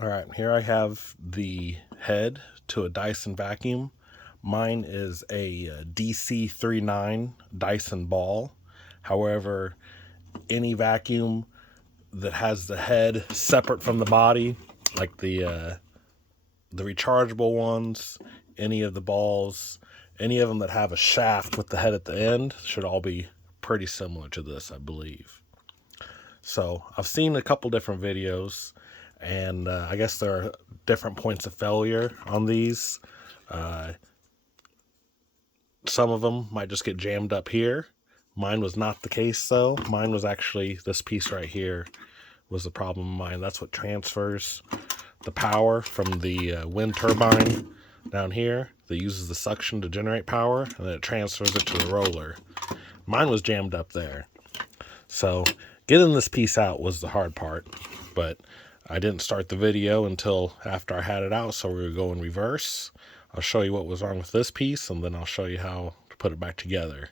All right, here I have the head to a Dyson vacuum. Mine is a DC39 Dyson ball. However, any vacuum that has the head separate from the body, like the rechargeable ones, any of the balls, any of them that have a shaft with the head at the end, should all be pretty similar to this, I believe. So I've seen a couple different videos, and I guess there are different points of failure on these. Some of them might just get jammed up here. Mine was not the case though. Mine was actually this piece right here was the problem of mine. That's what transfers the power from the wind turbine down here that uses the suction to generate power, and then it transfers it to the roller. Mine was jammed up there. So getting this piece out was the hard part, but I didn't start the video until after I had it out, so we're going to go in reverse. I'll show you what was wrong with this piece, and then I'll show you how to put it back together.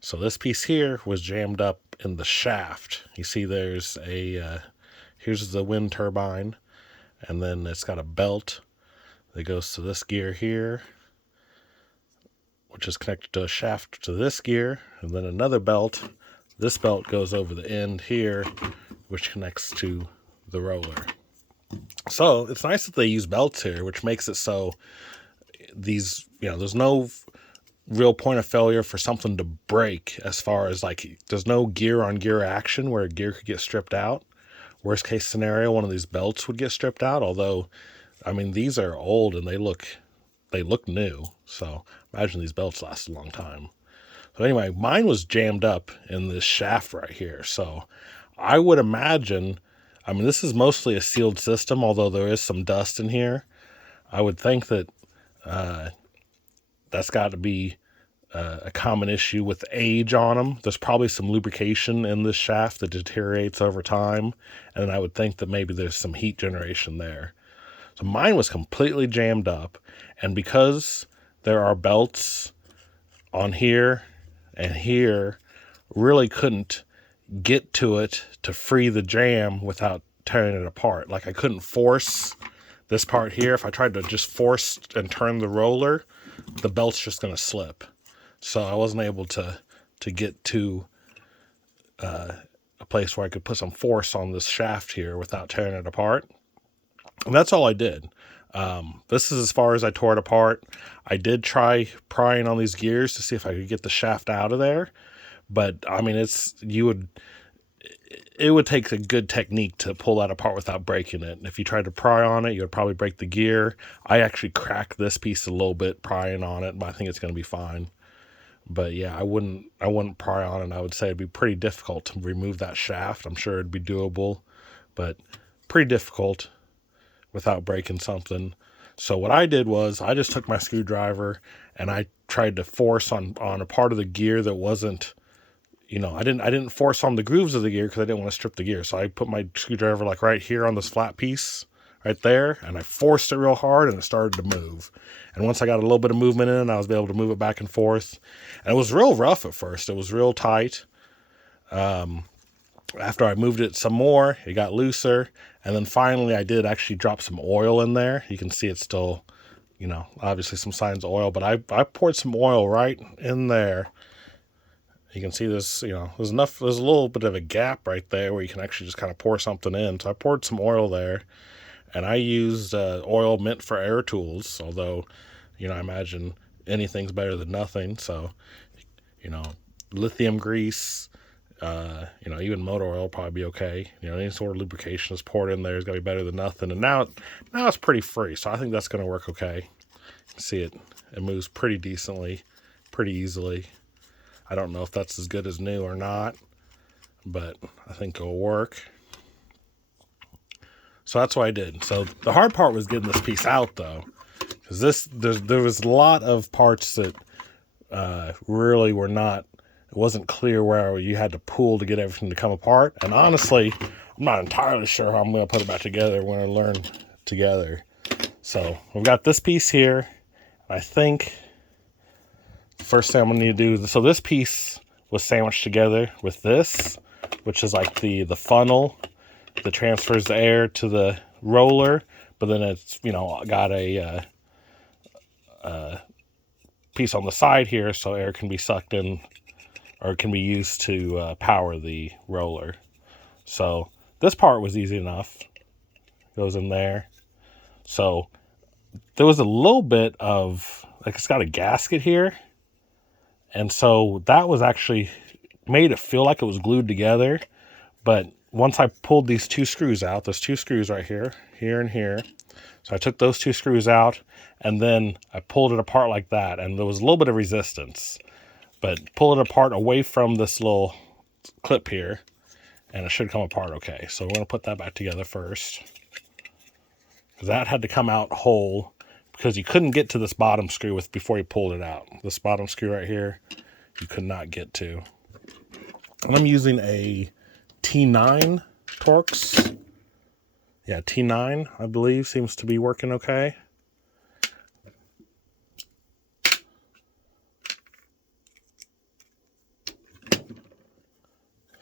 So this piece here was jammed up in the shaft. You see there's a, here's the wind turbine, and then it's got a belt that goes to this gear here, which is connected to a shaft to this gear, and then another belt. This belt goes over the end here, which connects to the roller. So it's nice that they use belts here, which makes it so these, there's no real point of failure for something to break, as far as like, there's no gear on gear action where a gear could get stripped out. Worst case scenario, one of these belts would get stripped out, although, I mean, these are old and they look new. So imagine these belts last a long time. So anyway, mine was jammed up in this shaft right here. So I would imagine, I mean, this is mostly a sealed system, although there is some dust in here. I would think that that's got to be a common issue with age on them. There's probably some lubrication in this shaft that deteriorates over time, and I would think that maybe there's some heat generation there. So mine was completely jammed up, and because there are belts on here and here, really couldn't get to it to free the jam without tearing it apart. Like, I couldn't force this part here. If I tried to just force and turn the roller, the belt's just going to slip. So I wasn't able to get to a place where I could put some force on this shaft here without tearing it apart. And that's all I did. This is as far as I tore it apart. I did try prying on these gears to see if I could get the shaft out of there. But I mean, it would take a good technique to pull that apart without breaking it. And if you tried to pry on it, you would probably break the gear. I actually cracked this piece a little bit prying on it, but I think it's going to be fine. But yeah, I wouldn't pry on it. I would say it'd be pretty difficult to remove that shaft. I'm sure it'd be doable, but pretty difficult without breaking something. So what I did was I just took my screwdriver and I tried to force on a part of the gear that wasn't, I didn't force on the grooves of the gear because I didn't want to strip the gear. So I put my screwdriver like right here on this flat piece right there, and I forced it real hard and it started to move. And once I got a little bit of movement in, I was able to move it back and forth. And it was real rough at first. It was real tight. After I moved it some more, it got looser. And then finally I did actually drop some oil in there. You can see it's still, obviously some signs of oil, but I poured some oil right in there. You can see this, there's a little bit of a gap right there where you can actually just kind of pour something in. So I poured some oil there, and I used oil meant for air tools, although, I imagine anything's better than nothing. So, lithium grease, even motor oil will probably be okay. Any sort of lubrication is poured in there is going to be better than nothing. And now it's pretty free, so I think that's going to work okay. You can see it moves pretty decently, pretty easily. I don't know if that's as good as new or not, but I think it'll work. So that's what I did. So the hard part was getting this piece out, though, because there was a lot of parts that really were not. It wasn't clear where you had to pull to get everything to come apart. And honestly, I'm not entirely sure how I'm going to put it back together when I learn together. So we've got this piece here. I think the first thing I'm going to need to do, so this piece was sandwiched together with this, which is like the funnel that transfers the air to the roller, but then it's, got a piece on the side here so air can be sucked in, or it can be used to power the roller. So this part was easy enough. Goes in there. So there was a little bit of, like, it's got a gasket here. And so that was actually made it feel like it was glued together. But once I pulled these two screws out, there's two screws right here, here and here. So I took those two screws out and then I pulled it apart like that. And there was a little bit of resistance, but pull it apart away from this little clip here and it should come apart okay. So we're going to put that back together first, because that had to come out whole, because you couldn't get to this bottom screw before you pulled it out. This bottom screw right here, you could not get to. And I'm using a T9 Torx. Yeah, T9, I believe, seems to be working okay.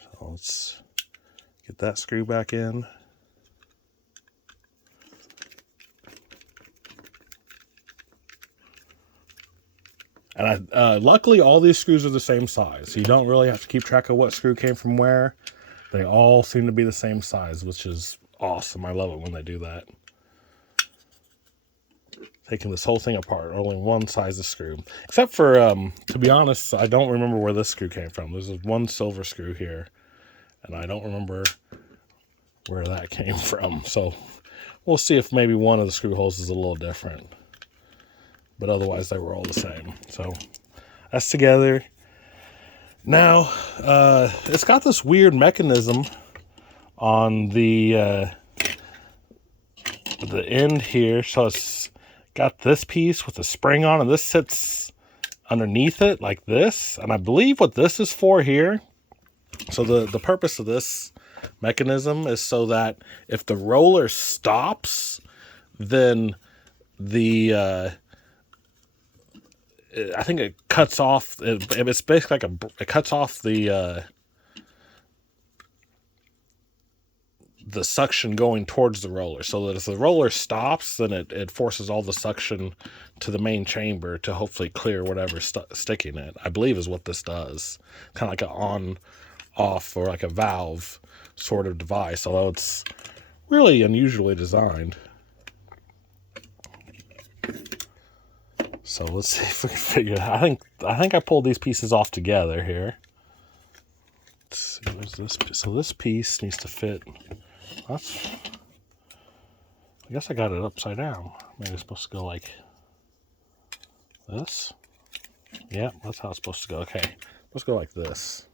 So let's get that screw back in. And luckily, all these screws are the same size. So you don't really have to keep track of what screw came from where. They all seem to be the same size, which is awesome. I love it when they do that. Taking this whole thing apart, only one size of screw. Except for, to be honest, I don't remember where this screw came from. There's one silver screw here, and I don't remember where that came from. So we'll see if maybe one of the screw holes is a little different. But otherwise, they were all the same. So that's together. Now, it's got this weird mechanism on the end here. So it's got this piece with a spring on, and this sits underneath it like this. And I believe what this is for here. So the purpose of this mechanism is so that if the roller stops, then I think it cuts off. It's basically like it cuts off the suction going towards the roller, so that if the roller stops, then it forces all the suction to the main chamber to hopefully clear whatever's sticking it. I believe is what this does. Kind of like an on-off or like a valve sort of device, although it's really unusually designed. So let's see if we can figure it out. I think I pulled these pieces off together here. Let's see, where's this piece? So this piece needs to fit. I guess I got it upside down. Maybe it's supposed to go like this. Yeah, that's how it's supposed to go. Okay, let's go like this.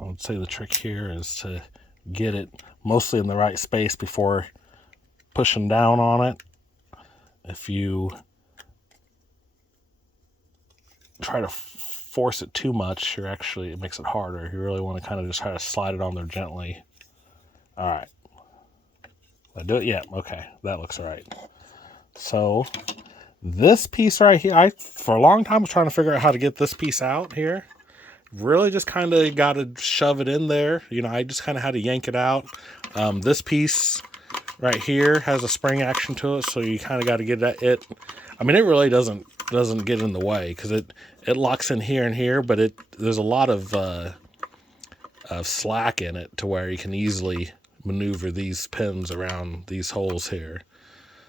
I would say the trick here is to get it mostly in the right space before pushing down on it. If you try to force it too much, it makes it harder. You really want to kind of just try to slide it on there gently. All right. Did I do it? Yeah. Okay. That looks all right. So this piece right here, for a long time was trying to figure out how to get this piece out here. Really just kind of got to shove it in there. I just kind of had to yank it out. This piece right here has a spring action to it, so you kind of got to get it. I mean, it really doesn't get in the way, because it locks in here and here, but there's a lot of slack in it to where you can easily maneuver these pins around these holes here.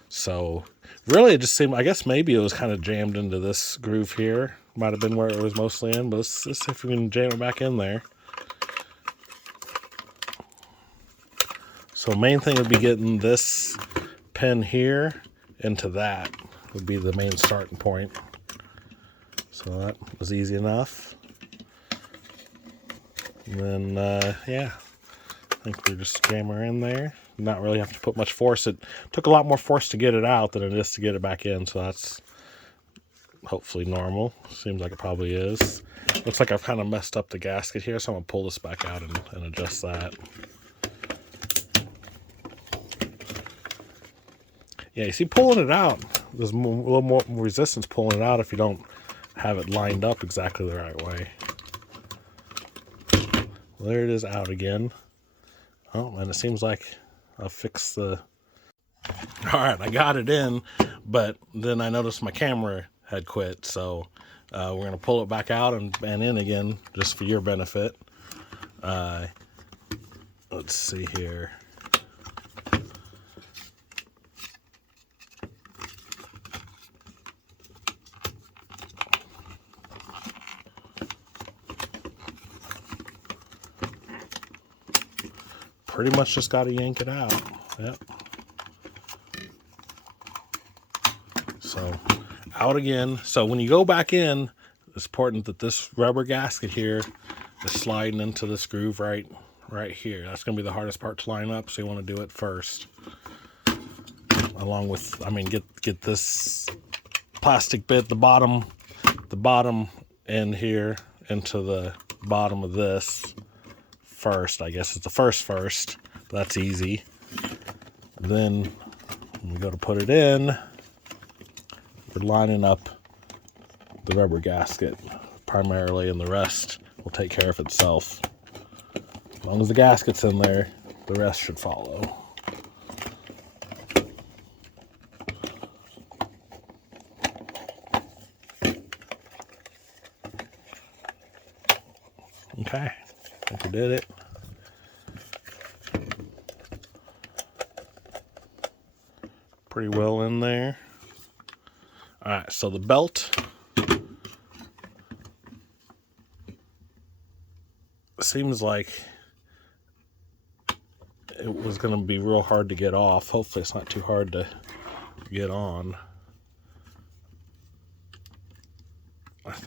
So really, it just seemed, I guess maybe it was kind of jammed into this groove here. Might have been where it was mostly in, but let's see if we can jam it back in there. So main thing would be getting this pin here into that would be the main starting point. So that was easy enough. And then, yeah, I think we just jam her in there. Not really have to put much force. It took a lot more force to get it out than it is to get it back in, so that's hopefully normal. Seems like it probably is. Looks like I've kind of messed up the gasket here, so I'm going to pull this back out and adjust that. Yeah, you see, pulling it out, there's a little more resistance pulling it out if you don't have it lined up exactly the right way. Well, there it is, out again. Oh, and it seems like I'll fix the... All right, I got it in, but then I noticed my camera had quit, so we're going to pull it back out and in again, just for your benefit. Let's see here. Pretty much just got to yank it out. Yep. So out again. So when you go back in, it's important that this rubber gasket here is sliding into this groove right here. That's going to be the hardest part to line up, so you want to do it first. Along with, I mean, get this plastic bit, the bottom end here into the bottom of this first. I guess it's the first. That's easy. Then when we go to put it in, we're lining up the rubber gasket primarily, and the rest will take care of itself. As long as the gasket's in there, the rest should follow. Okay, I think we did it. Pretty well in there. All right, so the belt seems like it was going to be real hard to get off. Hopefully it's not too hard to get on.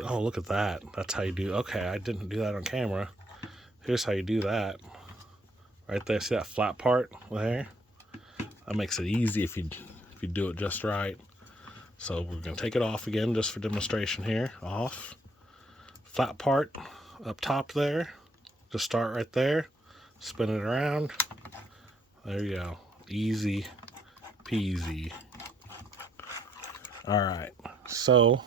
Oh, look at that. That's how you do. Okay, I didn't do that on camera. Here's how you do that. Right there, see that flat part there? That makes it easy if you do it just right. So we're going to take it off again just for demonstration here. Off. Flat part up top there. Just start right there. Spin it around. There you go. Easy peasy. All right. So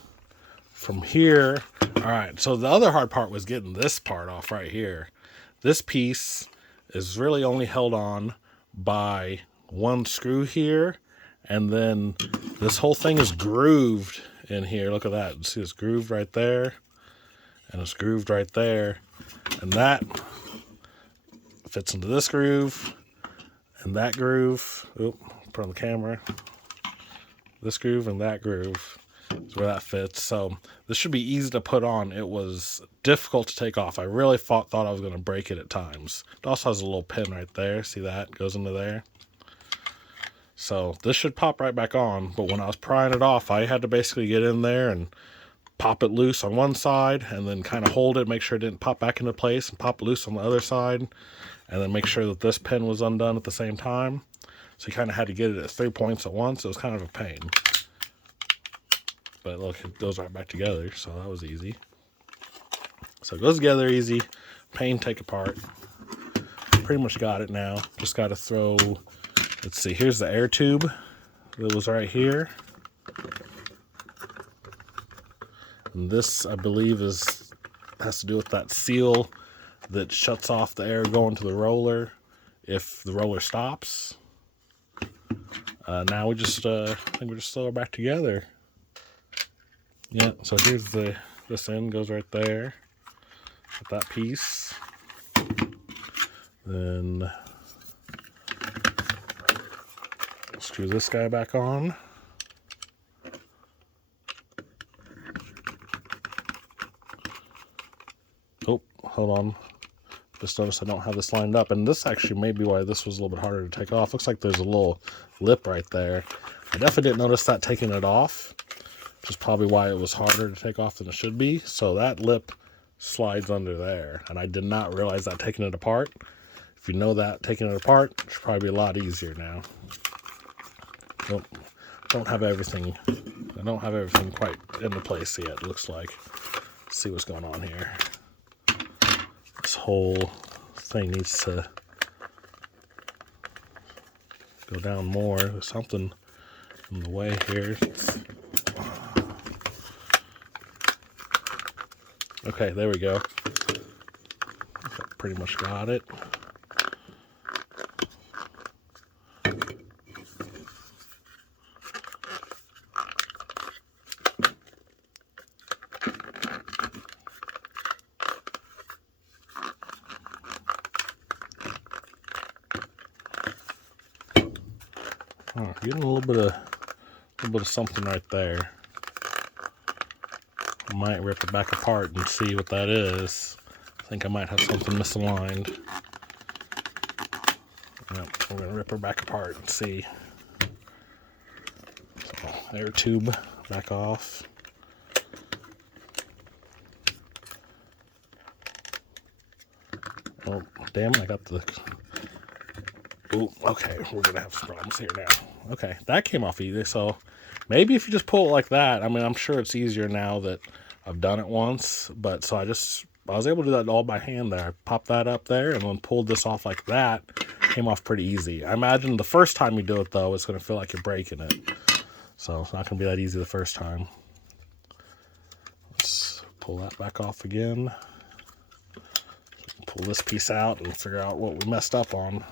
from here, all right. So the other hard part was getting this part off right here. This piece is really only held on by one screw here, and then this whole thing is grooved in here. Look at that. See, it's grooved right there, and it's grooved right there, and that fits into this groove and that groove. Oop, put on the camera. This groove and that groove is where that fits. So this should be easy to put on. It was difficult to take off. I really thought I was going to break it at times. It also has a little pin right there. See that? Goes into there. So this should pop right back on. But when I was prying it off, I had to basically get in there and pop it loose on one side, and then kind of hold it, make sure it didn't pop back into place, and pop it loose on the other side, and then make sure that this pin was undone at the same time. So you kind of had to get it at 3 points at once. It was kind of a pain. But look, it goes right back together, so that was easy. So it goes together easy. Pain, take apart. Pretty much got it now. Just got to throw, let's see, here's the air tube that was right here. And this, I believe, has to do with that seal that shuts off the air going to the roller if the roller stops. Now we just, I think we just throw it back together. Yeah, so here's this end goes right there with that piece. Then screw this guy back on. Oh, hold on. Just noticed I don't have this lined up. And this actually may be why this was a little bit harder to take off. Looks like there's a little lip right there. I definitely didn't notice that taking it off, which is probably why it was harder to take off than it should be. So that lip slides under there. And I did not realize that taking it apart. If you know that, taking it apart, it should probably be a lot easier now. Nope. Don't have everything. I don't have everything quite into place yet, it looks like. Let's see what's going on here. This whole thing needs to go down more. There's something in the way here. Okay, there we go. Pretty much got it. Oh, getting a little bit of something right there. I might rip it back apart and see what that is. I think I might have something misaligned. Yep, we're gonna rip her back apart and see. So, air tube back off. Oh, damn it, I got the... Ooh, okay, we're gonna have some problems here now. Okay, that came off easy, so maybe if you just pull it like that, I mean, I'm sure it's easier now that I've done it once, but so I was able to do that all by hand there. I popped that up there and then pulled this off like that. Came off pretty easy. I imagine the first time you do it, though, it's gonna feel like you're breaking it. So it's not gonna be that easy the first time. Let's pull that back off again. Pull this piece out and figure out what we messed up on.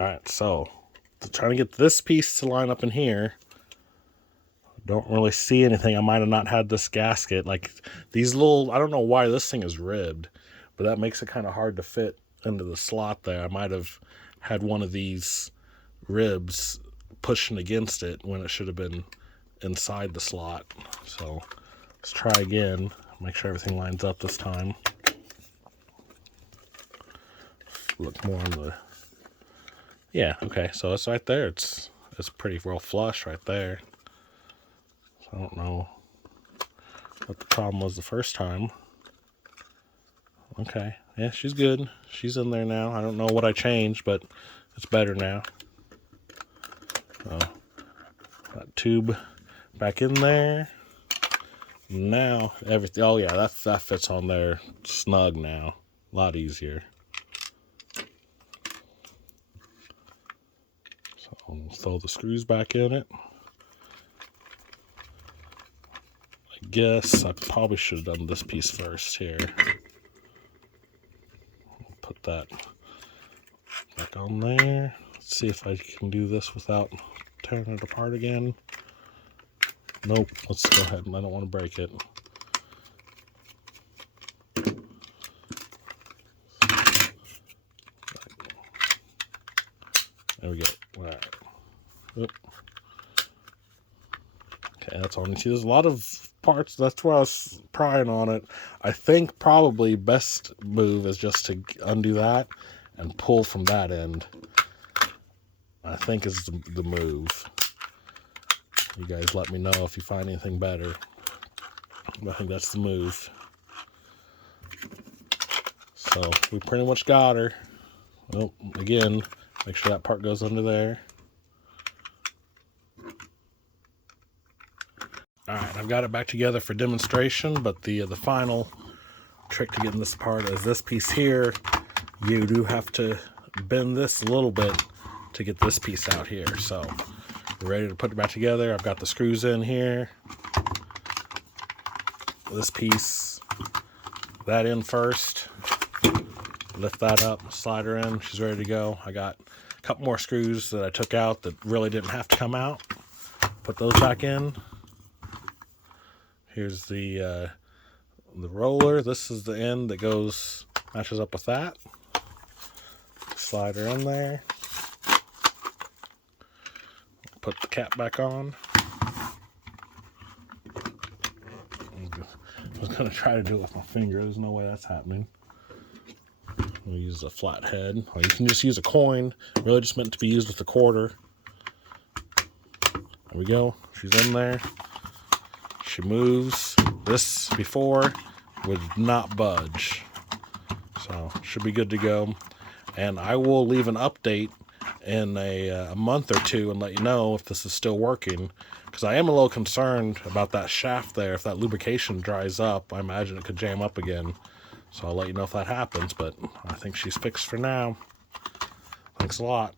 Alright, so trying to get this piece to line up in here. Don't really see anything. I might have not had this gasket. Like these little, I don't know why this thing is ribbed, but that makes it kind of hard to fit into the slot there. I might have had one of these ribs pushing against it when it should have been inside the slot. So let's try again. Make sure everything lines up this time. Look more on the... Yeah, okay, so it's right there. It's pretty well flush right there. So I don't know what the problem was the first time. Okay, yeah, she's good. She's in there now. I don't know what I changed, but it's better now. So that tube back in there. Now everything, oh yeah, that fits on there snug now. A lot easier. So I'll throw the screws back in it. I guess I probably should have done this piece first here. Put that back on there. Let's see if I can do this without tearing it apart again. Nope, let's go ahead. I don't want to break it. There we go. All right. Oop. Okay, that's all. You see, there's a lot of parts. That's where I was prying on it. I think probably best move is just to undo that and pull from that end. I think is the move. You guys let me know if you find anything better. I think that's the move. So we pretty much got her. Oh, again, make sure that part goes under there. Alright, I've got it back together for demonstration, but the final trick to getting this apart is this piece here. You do have to bend this a little bit to get this piece out here. So we're ready to put it back together. I've got the screws in here. This piece, that in first. Lift that up, slide her in. She's ready to go. I got a couple more screws that I took out that really didn't have to come out. Put those back in. Here's the roller. This is the end that goes, matches up with that. Slide her in there. Put the cap back on. I was going to try to do it with my finger. There's no way that's happening. We'll use a flat head. Or you can just use a coin. Really just meant to be used with a quarter. There we go. She's in there. She moves. This before would not budge. So should be good to go. And I will leave an update in a month or two and let you know if this is still working, because I am a little concerned about that shaft there. If that lubrication dries up, I imagine it could jam up again. So I'll let you know if that happens, but I think she's fixed for now. Thanks a lot.